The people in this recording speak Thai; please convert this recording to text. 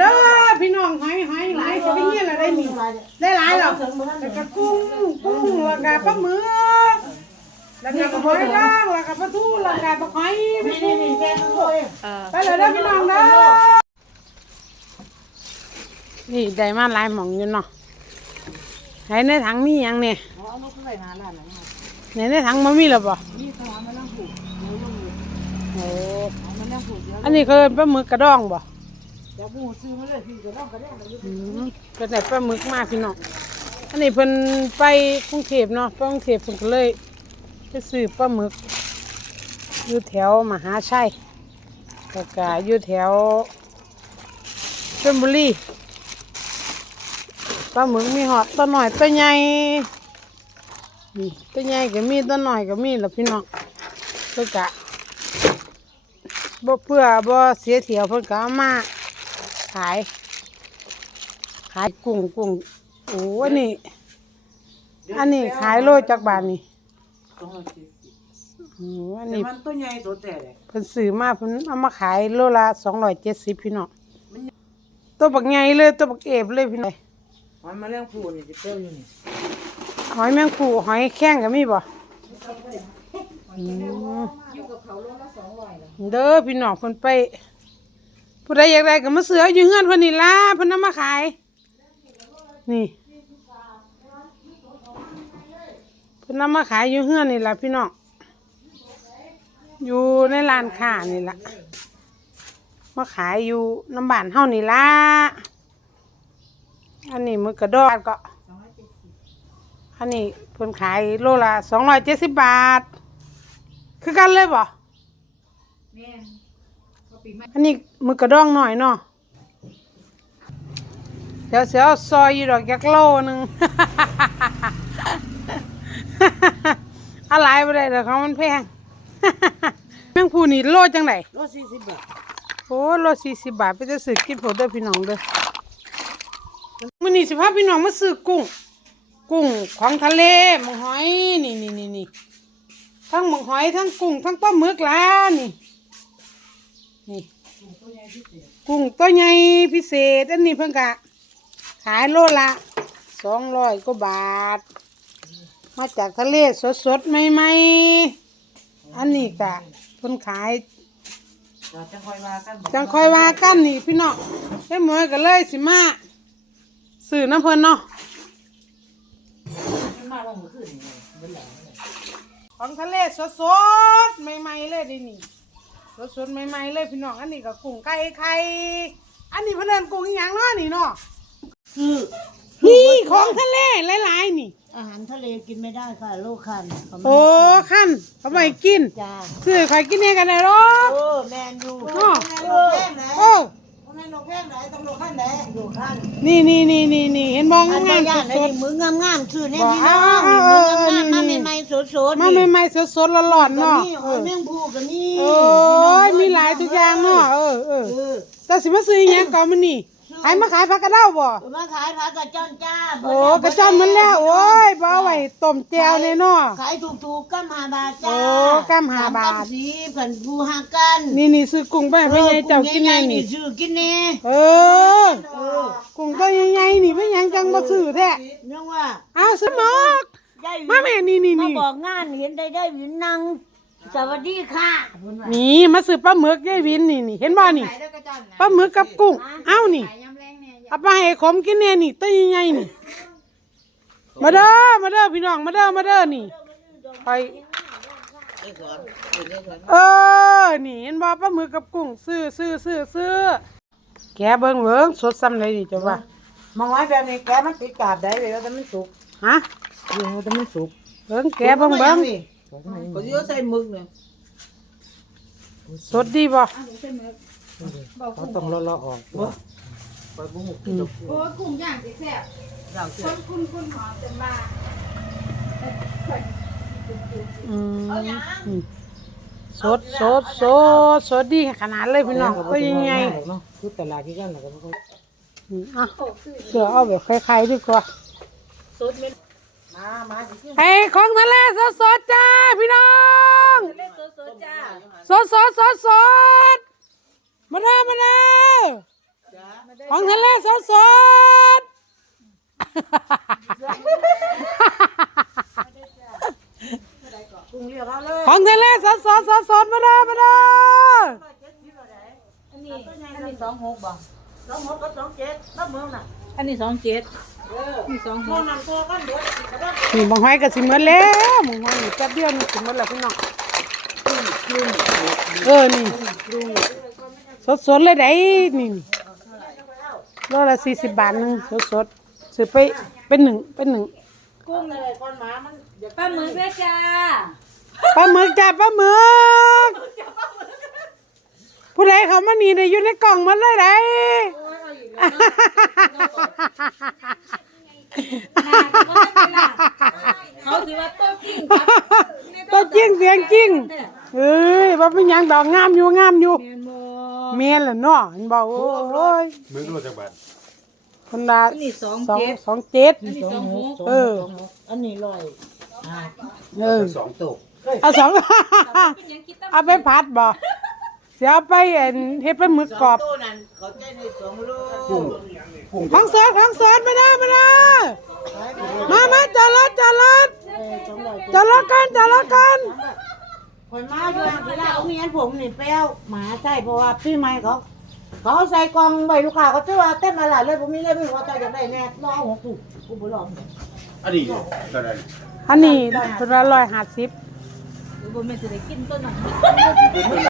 เด้อพี่น้องหอยหอยหลายจะได้เงี้ยละได้นี่ได้หลายหรอกแล้วก็กุ้งกุ้งแล้วก็ปลาหมึกแล้วก็หอยล่างแล้วก็ปลาทูแล้วก็ปลาหอยนี่นี่นี่แกงเลยไปเลยเด้อพี่น้องเด้อนี่ได้มาหลายหม่องอยู่เนาะให้ในถังมีหยังเนี่ยเอาลูกไปหาหลานนะในในถังมันมีหรือเปล่านี่เขาเอามานั่งผูกโอ้เอามานั่งผูกเดี๋ยวอันนี้คือปลาหมึกกระดองบ่เดี๋ยวผูซื้อมาเลยพี่จะต้องกระแดงเลยอืมเป็นแต่ปลาหมึกมากพี่น้องอันนี้เพิ่นไปกรุงเทพเนาะไปกรุงเทพเพิ่นก็เลยไปซื้อปลาหมึก อยู่แถวมหาชัยแล้วก็อยู่แถวชลบุรีปลาหมึกมีหอดตัวหน่อยตัวใหญ่นี่ตัวใหญ่ก็มีตัวหน่อยก็มีแหละพี่น้องเพิ่นกะบ่เพื่อบ่เสียเทียวเพิ่นก็เอามา ขาย ขายกุ้งกุ้งโอ้อันนี้ อันนี้ขายโลจากบาทนี่สองร้อยสี่สิบโอ้อันแต่นี้มันตัวใหญ่ตัวแต่เลยเพิ่นซื้อมาเพิ่นเอามาขายโลละสองร้อยเจ็ดสิบพี่น้องตัวบักใหญ่เลยตัวบักเอฟเลยพี่น้องมันมาเรื่องผูนี่จะเจ้าอยู่นี่หอยแมงภู่หอยแข้งก็มีบ่อืมเด้อพี่น้องเพิ่นไป ผู้ใดอยากได้ก็มาซื้ออยู่เฮือนเพิ่นนี่ล่ะเพิ่นนำมาขาย นี่เพิ่นนำมาขายอยู่เฮือนนี่ล่ะพี่น้องอยู่ในร้านค้านี่ล่ะมาขายอยู่น้ำบ้านเฮานี่ล่ะอันนี้มือกระดอกก็อันนี้เพิ่นขายโลละสองร้อยเจ็ดสิบบาท คือกันเลยบ่ อันนี้มือกระดองหน่อยเนาะเดี๋ยวเสียวซอยอยู่ดอกยักโลหนึง อะไรบ่ได้ดอกของมันแพง แมงผู้นี่โลจังไดรถสี่สิบบาทโอ้โลสี่สิบบาทไปจะซื้อกินผลเด้อพี่น้องเด้อมื้อนี้สิพาพี่น้องมาซื้อกุ้ง กุ้งของทะเลหมึงหอยนี่นี่นี่นี่ทั้งหมึงหอยทั้งกุ้งทั้งปลาหมึกล้านี่ นี่กุ้งตัวใหญ่พิเศษ อันนี้เพิ่งกะ ขายโลละสองร้อยกว่าบาท มาจากทะเลสดสดๆใหม่ๆอันนี้กะเพิ่นขายเราจะคอยว่ากันจังคอยว่ากันนี่พี่น้องแม่หมวยก็เลยสิมาสื่อน้ำเพิ่นเนาะขึ้นมาว่ามือขึ้นนี่เบิ่งแล้วของทะเลสดสดๆใหม่ๆเลยดินี่ สดสดๆใหม่ๆเลยพี่น้องอันนี้ก็กุ้งไก่ไข่อันนี้เพิ่นเดินกุ้งอีหยังเนาะนี่เนาะคือนี่ของทะเลหลายๆนี่ อาหารทะเลกินไม่ได้ค่ะโรคคันเขาไม่โอ้ขั้นเอาไปกินจ้าซื้อไข่กินเองกันได้หรอโอ้แมนยูเนาะโอ้แพงไหนโอ้แม่นกแพงไหนตำรวจขั้นไหนอยู่ขั้นนี่นี่นี่นี่นี่เห็นมองอันงาไม่มยากๆเลสยดมืองามงามๆซื้อเนี่ยบอกพี่น้องเอามืเอาองามงามนี่มาใหม่ๆ สดๆๆมาใหม่ๆสดๆร้อนๆก็เนาะมีเอหอยอแมงภูก็มีโอ้ยมีหลายทุกอย่างเนาะเออเออเออ แต่สิมาซื้ออีหยังก่อนมันนี่ขายมาขายผักกระเด้าบ่มาขายผักกระจอนจ้าโอ้กระจอนมันแล้วโอ้ยบ่เอาไว้ต้มแจ่วเลยเนาะ ขายถูกๆกัมหาบาทจ้าโอ้กำห้าบาท สมกำสีผันผู้หากันนี่นี่ซื้อกุ้งไปให้พ่อใหญ่เจ้ากินแน่นี่ ซื้อกินแน่เออกุ้งตัวใหญ่ๆนี่เป็นหยังจังบ่ซื้อแท้เนื่องว่า เอาซื้อหมอก ได้มาแม่นี่นี่มานี่บอกงานเห็นได้ได้วินนังสวัสดีค่ะเพิ่นว่านี่มาซื้อปลาหมึกยายวินนี่นี่เห็นบ่นี่ปลาหมึกกับกุ้งเอ้านี่เอาไปให้ขมกินแน่นี่ตัวใหญ่ๆนี่ มาเด้อมาเด้อพี่น้องมาเด้อมาเด้อนี่ไปเออนี่เห็นบ่ปลาหมึกกับกุ้งซื้อซื้อซื้อซื้อแกเบิ่งเบิ่งสดซ้ำเลยดิจ้ะว่า มองไว้แบบนี้แกมันติดกาบได้เลยแล้วแต่มันสุกฮะ อยู่แต่มันสุกเบิ่งแกเบิ่งเบิ่งก็เยอะใส่มึกเนี่ยสดดีบ่เขาต้องรอๆออกตัวไปบุ้งกินดอกโอ้ยกลุ่มอย่างสิแซ่บเราเชื่คอนคุณคุณหอมจนมาอืมอืมสดสดสดสดดีขนาดเลยพี่น้องก็ยังไงเนาะคือตลาดที่กันแล้วก็บ่ค่อยอืมอะเสือเอาแบบคล้ายๆดีกว่ามามาสิกิน ไอ้ของทะเลสดสดๆจ้าพี่น้องเล่นสดๆจ้าสดสดสดสดมาเด้อมาเด้อของทะเลสดสดของทะเลสดสดสดสดมาเด้อมาเด้ออันนี้อันนี้สองหกบ่สองหกกับสองเจ็ดรับเมืองน่ะอันนี้สองเจ็ดเออ นี่สองหโน่กนนั่นตัวกันเดี๋ยวกระด้างนี่บางไห้ก็สิหมดแล้วบางไห้นี่แป๊บเดียวนี่สิหมดแล้วพี่น้องเออนี่สดสดๆเลยได้นี่โลละสี่สิบบาทหนึงสดสดๆซื้อไปเป็นหนึ่งเป็นหนึ่งกุ้งอะไรก้อนหมามันอยากปลาหมึกด้วยจ้าปลาหมึกจ้าปลาหมึกผู้ใดเขามานี่ได้อยู่ในกล่องหมันเลยได้ เขาถือว่าโต๊ะกิ้งครับตัวจริงเสียงจริง เอ้ยว่าเป็นหยังดอกงามอยู่งามอยู่แมนบ่เมียนล่ะเนาะเห็นบอกโอ้ยมึงรู้จักบ้านคนละอันนี้สองสองเจ็ดสองเจ็ด อันนี้สองหกเออ อันนี้ลอยอ่าเออสองตัวเอาสอง เป็นหยังคิดตั้ง เอาไปผัดบ่เสียเอาไปเอ็นเฮ็ดเป็นหมึกกรอบตัวนั้นเขาใจในสองโลกุ้งกุ้งของสดของสดมาเด้อมาเด้อมามาจอดรถจอดรถเออสองร้อยจอดรถกันจอดรถกันคนมาอยู่ที่ละเอาเมียนผมนี่เปรี้ยวหมาใช่เพราะว่าพี่ไม้เขาเขาใส่กล่องใบลูกค้าเขาจะว่าเต็มมาหลายเลยผมมีเลยไม่รู้ว่าจะอยากได้แน่รอหกถูกกูบ่ลองอันนี้เท่าไหร่อันนี้ตัวละร้อยห้าสิบบ่แม่นสิได้กินต้นนั้น